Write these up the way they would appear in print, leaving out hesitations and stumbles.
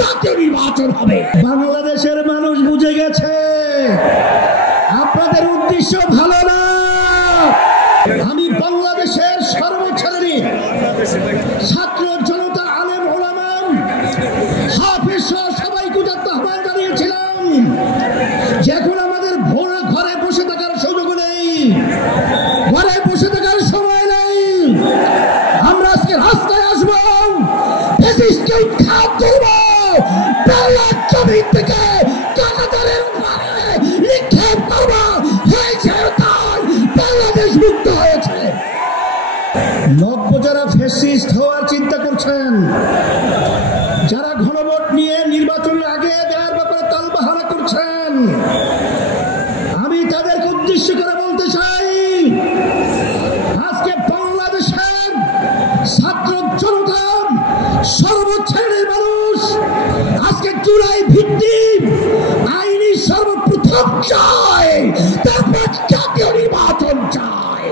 জাতীয় নির্বাচন হবে। বাংলাদেশের মানুষ বুঝে গেছে আপনাদের উদ্দেশ্য ভালো না। আমি বাংলাদেশের সর্বশ্রেণী ছাত্র জনতা, আলেম ওলামা, হাফেজ সহ সবাইকে আহ্বান জানিয়েছিলাম যে এখন আমাদের ঘরে বসে থাকার সুযোগ নেই, ঘরে বসে থাকার সময় নেই। আমরা আজকে রাস্তায় আসবো, ফ্যাসিস্টকে উৎখাত করব, বাংলার জমিন থেকে কাঁটাতারের উপরে নিক্ষেপ করব। হয়েছে তাই, বাংলাদেশ মুক্ত হয়েছে। যারা ফ্যাসিস্ট হওয়ার চিন্তা করছেন, যারা ঘনভোট নিয়ে নির্বাচনের আগে দেওয়ার ব্যাপারে তালবাহানা করছেন, আমি তাদেরকে উদ্দেশ্য করে বলতে চাই, আজকে বাংলাদেশের ছাত্র জনতা, সর্বশ্রেণীর মানুষ আজকে জুলাই ভিত্তিক আইনি সর্বপ্রথম চায়, তারপর জাতীয় নির্বাচন চায়।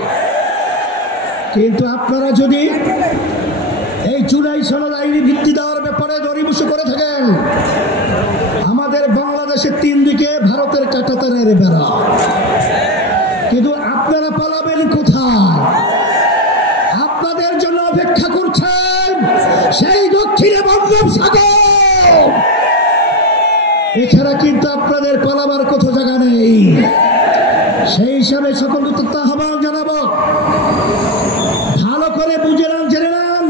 কিন্তু আপনারা যদি এই জুলাই সনদ আইনি ভিত্তি দেওয়ার ব্যাপারে দরিবসু করে থাকেন, আমাদের বাংলাদেশের 3 দিকে ভারতের কাঁটাতারের বেড়া, কিন্তু আপনারা পালাবেন কোথায়? আপনাদের জন্য অপেক্ষা করছেন সেই দক্ষিণে বঙ্গোপসাগর। এছাড়া কিন্তু আপনাদের পালাবার কোথাও জায়গা নেই। সেই হিসাবে সকলকে আহ্বান জানাবো, ভালো করে বুঝে নেন, জেনে নেন।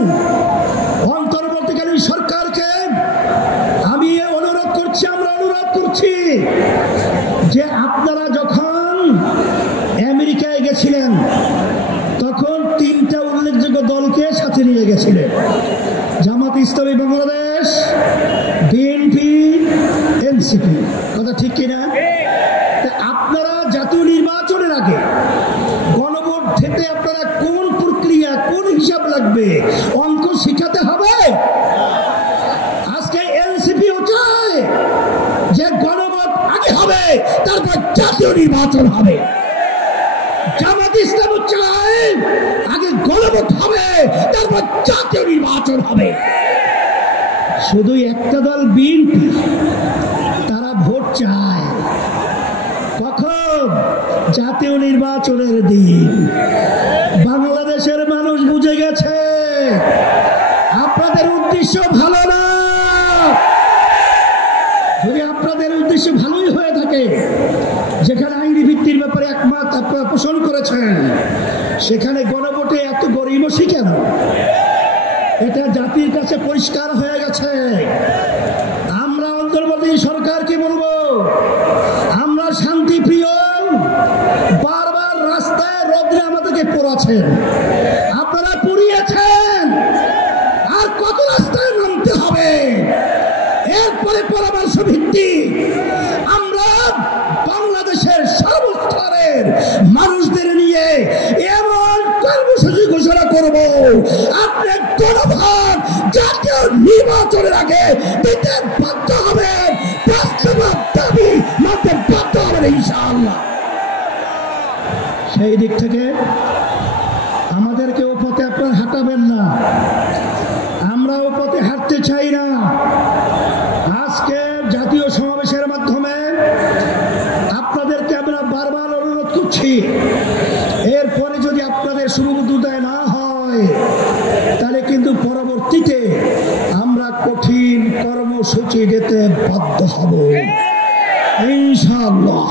অন্তর্বর্তীকালীন সরকারকে আমি অনুরোধ করছি, আমরা অনুরোধ করছি যে আপনারা যখন আমেরিকায় গেছিলেন তখন 3টা উল্লেখযোগ্য দলকে সাথে নিয়ে গেছিলেন, জামাত ইসলামী বাংলাদেশ, বিএনপি, এনসিপি। কথা ঠিক কিনা? আপনারা জাতীয় নির্বাচনের আগে গণভোট দিতে আপনারা কোন প্রক্রিয়া, কোন হিসাব লাগবে, অঙ্ক শিখাতে হবে। আজকে এনসিপিও চায় যে গণভোট আগে হবে, তারপর জাতীয় নির্বাচন হবে। জামাত ইসলামও চায় আগে গণভোট হবে, তারপর জাতীয় নির্বাচন হবে। শুধু একটা দল বিএনপি, তারা ভোট চায় কখন? জাতীয় নির্বাচনের দিন। বাংলাদেশের মানুষ বুঝে গেছে আপনাদের উদ্দেশ্য ভালো না। যদি আপনাদের উদ্দেশ্য ভালোই হয়ে থাকে, যেখানে আইনি ভিত্তির ব্যাপারে একমত আপনারা পোষণ করেছেন, সেখানে গণভোটে এত গরিমসি কেন? এটা জাতির কাছে পরিষ্কার হয়ে গেছে। আমরা অন্তর্বর্তী সরকারকে বলবো, আমরা শান্তিপ্রিয়, বারবার রাস্তায় রোদ্রে আমাদেরকে পোড়াচ্ছেন, আপনারা পুড়িয়েছেন, আর কত রাস্তায় নামতে হবে? এরপরে পরামর্শ ভিত্তি আমরা বাংলাদেশের সর্বস্তরের মানুষদের নিয়ে এমন কর্মসূচি ঘোষণা করব, আপনি গণভোট জাতীয় নির্বাচনের আগে দিতে বাধ্য হবেন, বাস্তব দাবি মানতে বাধ্য হবেন ইনশাআল্লাহ। সেই দিক থেকে আমাদেরকে ও পথে আপনারা হাঁটাবেন না, আমরা ও পথে হাঁটতে চাই না। আজকে জাতীয় সমাবেশের মাধ্যমে আপনাদেরকে আমরা বারবার অনুরোধ করছি, এরপরে যদি আপনাদের শুভবুদ্ধি না হয়, তাহলে কিন্তু পরবর্তীতে আমরা কঠিন কর্মসূচি দিতে বাধ্য হব ইনশাআল্লাহ।